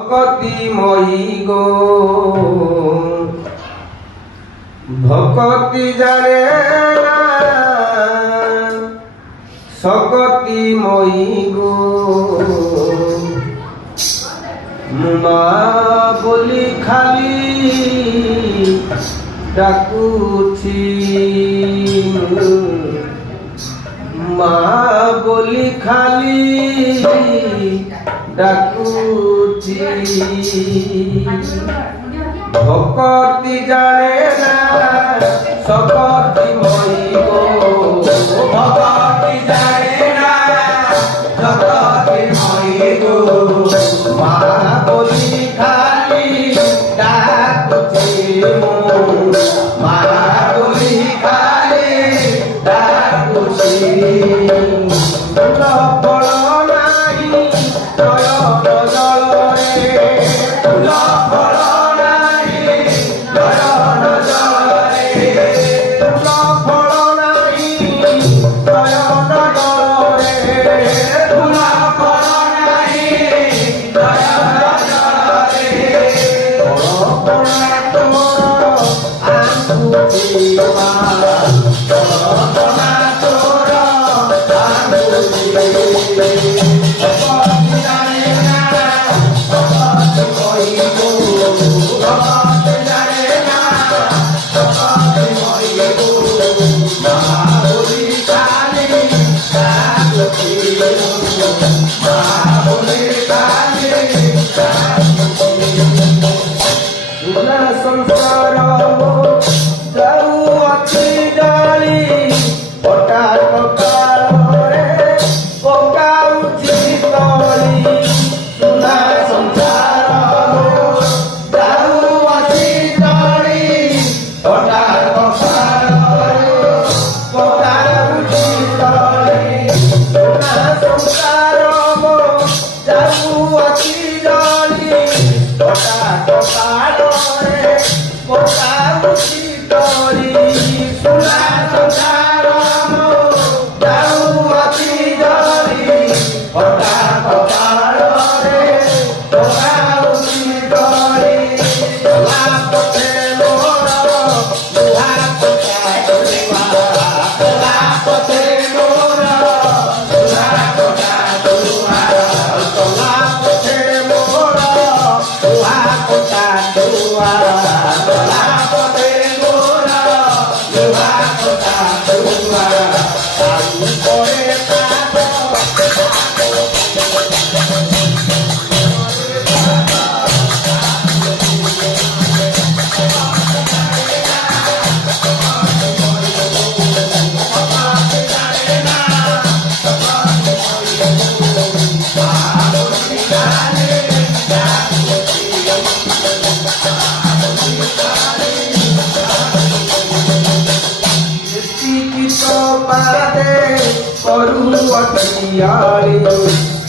ভকতি মই গো ভকতি জানে না সকতি মই গো মা বলি খালি ডাকুছি মা বলি খালি ডাকুছি ভকতি জানে না সকতি মই গো ভকতি জানে না সকতি মই গো মা বলি খালি ডাকুছি মা বলি খালি ডাকুছি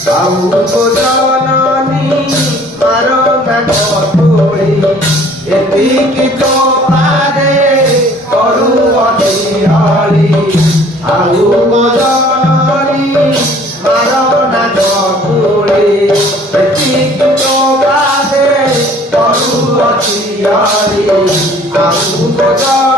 साहू को जननी मारना कतोड़ी एतिकी तो पादे करू अतिहारी साहू को जननी मारना कतोड़ी एतिकी तो पादे करू अतिहारी साहू को